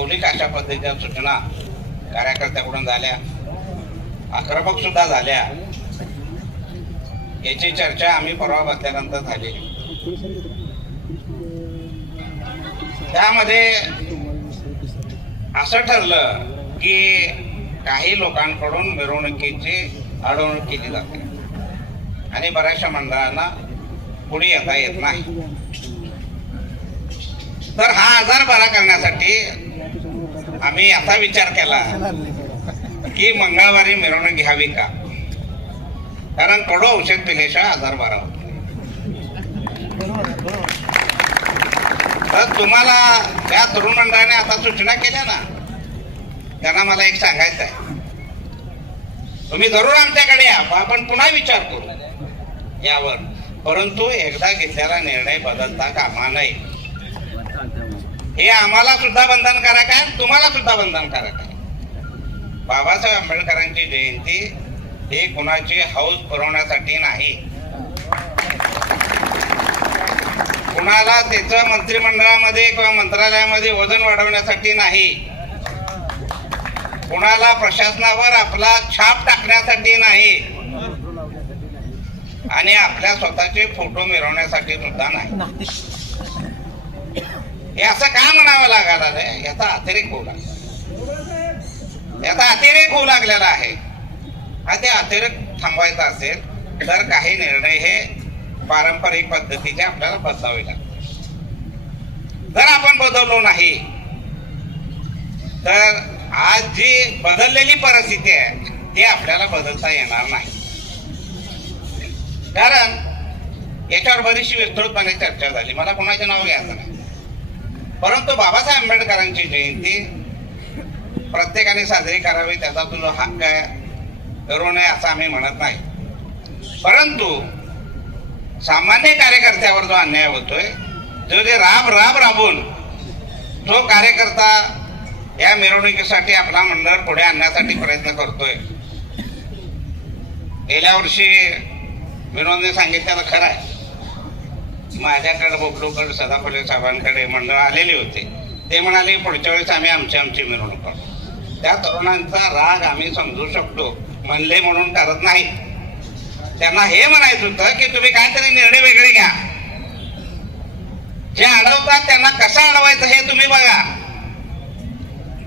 मौलिक अशा पद्धतीच्या सूचना कार्यकर्त्याकडून झाल्या, आक्रमक सुद्धा झाल्या. याची चर्चा आम्ही परवा बसल्यानंतर झाली. त्यामध्ये असं ठरलं की काही लोकांकडून मिरवणुकीची अडवणूक केली जाते आणि बऱ्याचशा मंडळांना पुढे येता येत नाही. तर हा आजार बरा करण्यासाठी आम्ही असा विचार केला की मंगळवारी मिरवणूक घ्यावी का, कारण कडू औषध पिल्याशिवाय आजार बरा होतो. तर तुम्हाला त्या तरुण मंडळाने आता सूचना केल्या ना, त्यांना मला एक सांगायचं आहे, तुम्ही जरूर आमच्याकडे या, आपण पुन्हा विचार करू यावर, परंतु एकदा घेतलेला निर्णय बदलता कामा नये. हे आम्हाला सुद्धा बंधनकारक आहे, तुम्हाला सुद्धा बंधनकारक आहे. बाबासाहेब आंबेडकरांची जयंती हे कुणाची हौस पुरवण्यासाठी नाही, कुणाला त्याचं मंत्रिमंडळामध्ये किंवा मंत्रालयामध्ये वजन वाढवण्यासाठी नाही, कुणाला प्रशासनावर आपला छाप टाकण्यासाठी नाही आणि आपल्या स्वतःचे फोटो मिरवण्यासाठी सुद्धा नाही. हे असं का म्हणावं लागलं आहे? याचा अतिरेक होऊ लागला, याचा अतिरेक होऊ लागलेला आहे. हा ते अतिरेक थांबवायचा असेल तर काही निर्णय हे पारंपरिक पद्धतीचे आपल्याला बदलावे लागतात. जर आपण बदललो नाही तर आज जी बदललेली परिस्थिती आहे ती आपल्याला बदलता येणार नाही. कारण याच्यावर बरीचशी विस्तृतपणे चर्चा झाली, मला कोणाचे नाव घ्यायचं नाही, परंतु बाबासाहेब आंबेडकरांची जयंती प्रत्येकाने साजरी करावी, त्याचा तुझा हक्क आहे, करू नये असं आम्ही म्हणत नाही. परंतु सामान्य कार्यकर्त्यावर जो अन्याय होतोय, जो जे राबून जो कार्यकर्ता या मिरवणुकीसाठी आपला मंडळ पुढे आणण्यासाठी प्रयत्न करतोय. गेल्या वर्षी विनोदने सांगितलेलं खरं आहे, माझ्याकडे बोबलूकडे सदाफुले साहेबांकडे मंडळ आलेले होते, ते म्हणाले पुढच्या वेळेस आम्ही आमची मिरवणूक करतो. त्या तरुणांचा राग आम्ही समजू शकतो, म्हणले म्हणून करत नाही. त्यांना हे म्हणायचं होतं की तुम्ही काहीतरी निर्णय वेगळे घ्या, जे अडवतात त्यांना कसं अडवायचं हे तुम्ही बघा,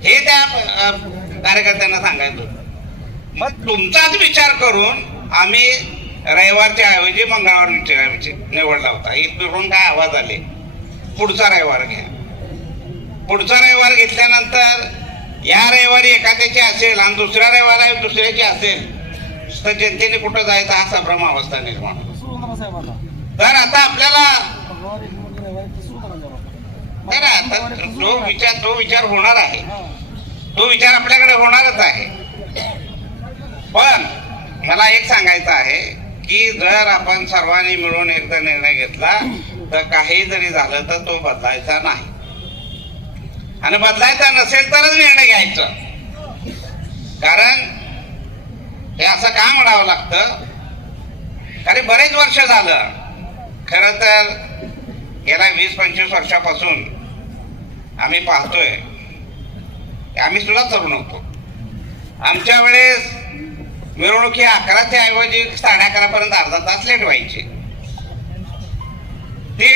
हे त्या कार्यकर्त्यांना सांगायचं होतं. मग तुमचाच विचार करून आम्ही रविवारच्या ऐवजी मंगळवारची निवडला होता. इथून काय आवाज आले, पुढचा रविवार घ्या. पुढचा रविवार घेतल्यानंतर या रविवारी एखाद्याची असेल आणि दुसऱ्या रविवारी दुसऱ्याची असेल तर जनतेने कुठं जायचं हा संभ्रम अवस्था निर्माण. तर आता आपल्याला तो विचार होणार आहे, तो विचार आपल्याकडे होणारच आहे. पण मला एक सांगायचं आहे की जर आपण सर्वांनी मिळून एकदा निर्णय घेतला तर काही जरी झालं तर तो बदलायचा नाही, आणि बदलायचा नसेल तरच निर्णय घ्यायचं. कारण हे असं का म्हणावं लागतं, कारण बरेच वर्ष झालं, खरं तर गेल्या 20-25 वर्षापासून आम्ही पाहतोय, आम्ही सुद्धा तरुण होतो. आमच्या वेळेस मिरवणुकी 11च्या ऐवजी 11:30 अर्धा तास लेट व्हायची. ती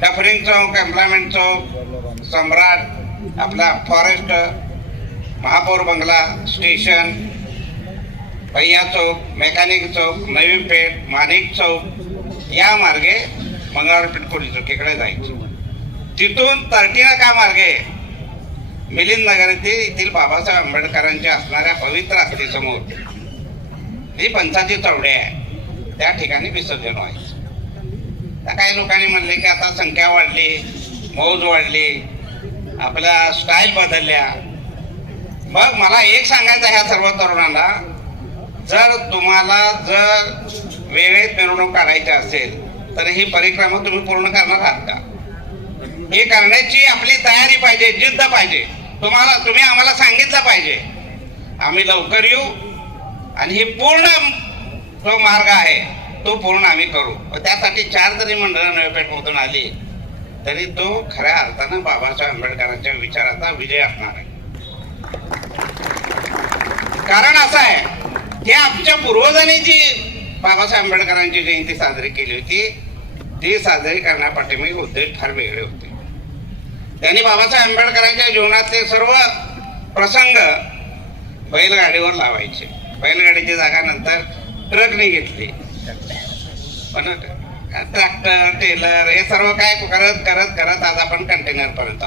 डफरिंग चौक, एम्प्लॉयमेंट चौक, सम्राट, आपला फॉरेस्ट, महापौर बंगला, स्टेशन, भैया चौक, मेकॅनिक चौक, नवी पेठ, माणिक चौक या मार्गे मंगळवारपेठ पोलीस चौकीकडे जायची. तिथून तर्टीनाका मार्गे मिलिंद नगर येथील बाबासाहेब आंबेडकरांच्या असणाऱ्या पवित्र अस्थीसमोर जी पंचाची चौडे आहे त्या ठिकाणी विसर्जन व्हायचं. त्या काही लोकांनी म्हणले की आता संख्या वाढली, मौज वाढली, आपल्या स्टाईल बदलल्या. मग मला एक सांगायचं ह्या सर्व तरुणांना, जर तुम्हाला वेळेत मिरवणूक काढायची असेल तर ही परिक्रमा तुम्ही पूर्ण करणार आहात का? हे करण्याची आपली तयारी पाहिजे, जिद्द पाहिजे. तुम्ही आम्हाला सांगितलं पाहिजे, आम्ही लवकर येऊ आणि ही पूर्ण जो मार्ग आहे तो पूर्ण आम्ही करू. त्यासाठी 4 जरी मंडळं नवीपेठमधून आली तरी तो खऱ्या अर्थानं बाबासाहेब आंबेडकरांच्या विचाराचा विजय असणार आहे. कारण असं आहे की आमच्या पूर्वजांनी जी बाबासाहेब आंबेडकरांची जयंती साजरी केली होती ती साजरी करण्यापाठीमागे उद्देश फार वेगळे होते. त्यांनी बाबासाहेब आंबेडकरांच्या जीवनातले सर्व प्रसंग बैलगाडीवर लावायचे. बैलगाडीची जागा नंतर ट्रकने घेतली, पण ट्रॅक्टर टेलर हे सर्व काय करत करत करत आज आपण कंटेनर पर्यंत.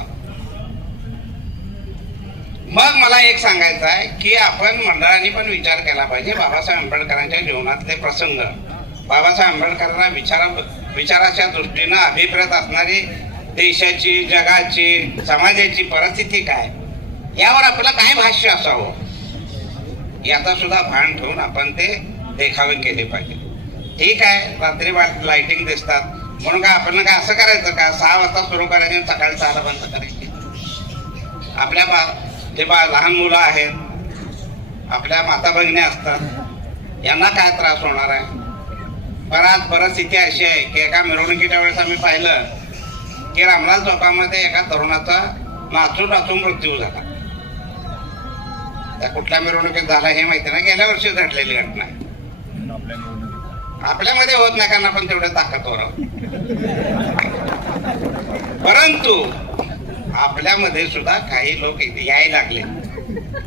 मग मला एक सांगायचं आहे की आपण मंडळांनी पण विचार केला पाहिजे बाबासाहेब आंबेडकरांच्या जीवनातले प्रसंग, बाबासाहेब आंबेडकरांना विचाराच्या दृष्टीनं अभिप्रेत असणारी देशाची, जगाची, समाजाची परिस्थिती काय, यावर आपलं काय भाष्य असावं याचा सुद्धा भान ठेवून आपण ते देखावे केले पाहिजे. ठीक आहे, रात्री लाइटिंग दिसतात म्हणून काय आपण काय असं करायचं का 6 वाजता सुरू करायचे आणि सकाळी 6ला बंद करायचे? आपल्या जे लहान मुलं आहेत, आपल्या माता भगिनी असतात, यांना काय त्रास होणार आहे? पण आज परिस्थिती अशी आहे की एका मिरवणुकीच्या वेळेस आम्ही पाहिलं की रामलाल चौकामध्ये एका तरुणाचा नाचून नाचून मृत्यू झाला. त्या कुठल्या मिरवणुकीत झाला हे माहिती नाही, गेल्या वर्षी घडलेली घटना आहे. आपल्यामध्ये होत नाही कारण आपण तेवढं ताकदवर आहोत, परंतु आपल्यामध्ये सुद्धा काही लोक इथे यायला लागले,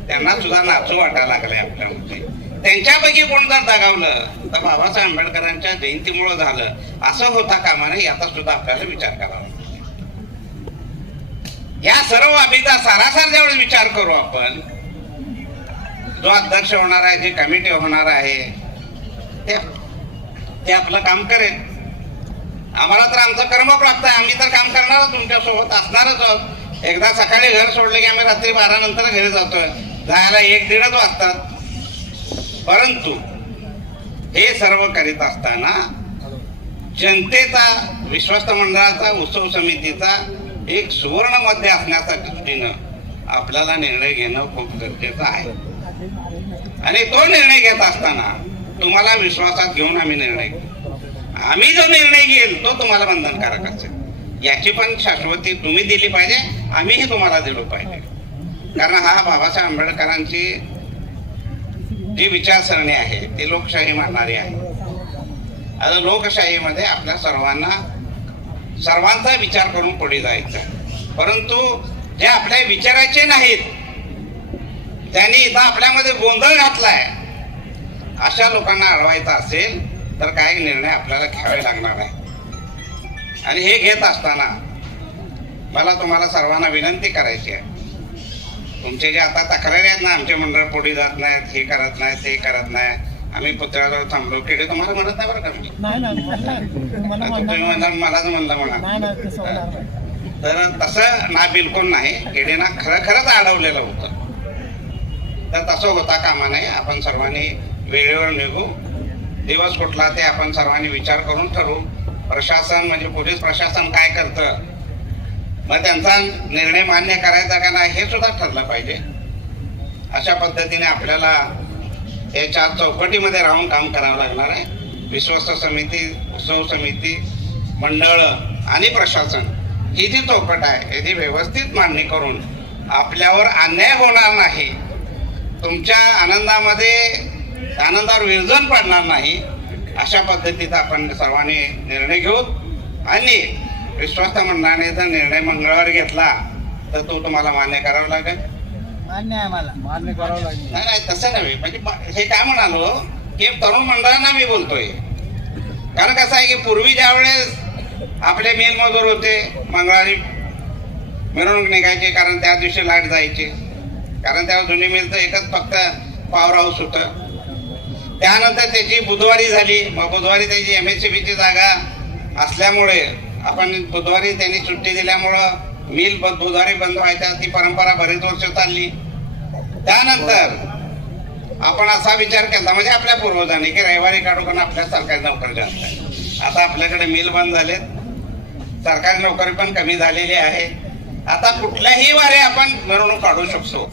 त्यांना सुद्धा नाचू वाटायला लागले आपल्यामध्ये. त्यांच्यापैकी कोण जर दगावलं तर बाबासाहेब आंबेडकरांच्या जयंतीमुळे झालं असं होता कामा नये याचा सुद्धा आपल्याला विचार करावा. या सर्व बाबीचा सारासार ज्यावेळेस विचार करू आपण, जो अध्यक्ष होणार आहे, जे कमिटी होणार आहे ते आपलं काम करेल. आम्हाला तर आमचं कर्म प्राप्त आहे, आम्ही तर काम करणारच, तुमच्यासोबत असणारच आहोत. एकदा सकाळी घर सोडले की आम्ही रात्री 12 नंतर घरी जातोय, जायला 1-1.5 वाजतात. परंतु हे सर्व करीत असताना जनतेचा, विश्वस्त मंडळाचा, उत्सव समितीचा एक सुवर्ण मध्य असण्याच्या दृष्टीनं आपल्याला निर्णय घेणं खूप गरजेचं आहे. आणि तो निर्णय घेत असताना तुम्हाला विश्वासात घेऊन आम्ही निर्णय घेऊ. आम्ही जो निर्णय घेईल तो तुम्हाला बंधनकारक असेल, याची पण शाश्वती तुम्ही दिली पाहिजे, आम्हीही तुम्हाला दिलो पाहिजे. कारण हा बाबासाहेब आंबेडकरांची जी विचारसरणी आहे ती लोकशाही मानणारी आहे. आता लोकशाहीमध्ये आपल्या सर्वांचा विचार करून पुढे जायचं, परंतु जे आपल्या विचाराचे नाहीत त्यांनी इथं आपल्यामध्ये गोंधळ घातलाय, अशा लोकांना अडवायचा असेल तर काही निर्णय आपल्याला घ्यावे लागणार आहे. आणि हे घेत असताना मला तुम्हाला सर्वांना विनंती करायची आहे, तुमचे जे आता तक्रारी आहेत ना, आमचे मंडळ पुढे जात नाहीत, हे करत नाहीत, ते करत नाही, आम्ही पुतळ्याजवळ थांबलो, केले तुम्हाला म्हणत नाही बरं का मी, तुम्ही मलाच म्हणलं म्हणा, तर तसं ना बिलकुल नाही. केडेना खरंच अडवलेलं होतं, तर तसं होता कामा नये. आपण सर्वांनी वेळेवर निघू. दिवस कुठला ते आपण सर्वांनी विचार करून ठरवू. प्रशासन म्हणजे पोलीस प्रशासन काय करतं, मग त्यांचा निर्णय मान्य करायचा का नाही हे सुद्धा ठरलं पाहिजे. अशा पद्धतीने आपल्याला या 4 चौकटीमध्ये राहून काम करावं लागणार आहे. विश्वस्त समिती, उत्सव समिती, मंडळ आणि प्रशासन ही जी चौकट आहे याची व्यवस्थित मांडणी करून आपल्यावर अन्याय होणार नाही, तुमच्या आनंदावर विरजण पडणार नाही, अशा पद्धतीचा आपण सर्वांनी निर्णय घेऊ. आणि विश्वस्त मंडळाने जर निर्णय मंगळवारी घेतला तर तो तुम्हाला मान्य करावा लागेल. मान्य करावं लागेल. नाही तसं नव्हे, म्हणजे हे काय म्हणालो की तरुण मंडळांना मी बोलतोय. कारण कसं आहे की पूर्वी ज्या वेळेस आपले मिलमजूर होते, मंगळवारी मिरवणूक निघायची, कारण त्या दिवशी लाईट जायची, कारण त्या जुनी मिलचं एकच फक्त पॉवर हाऊस होतं. त्यानंतर त्याची बुधवारी झाली, मग बुधवारी त्याची MSCBची जागा असल्यामुळे आपण बुधवारी त्यांनी सुट्टी दिल्यामुळं मिल बुधवारी बंद व्हायच्या, ती परंपरा बरेच वर्ष चालली. त्यानंतर आपण असा विचार केला म्हणजे आपल्या पूर्वजांनी की रविवारी काढू, कारण आपल्या सरकारी नोकरी जास्त आहे. आता आपल्याकडे मिल बंद झालेत, सरकारी नोकरी पण कमी झालेली आहे. आता कुठल्याही वारे आपण मिरवणूक काढू शकतो.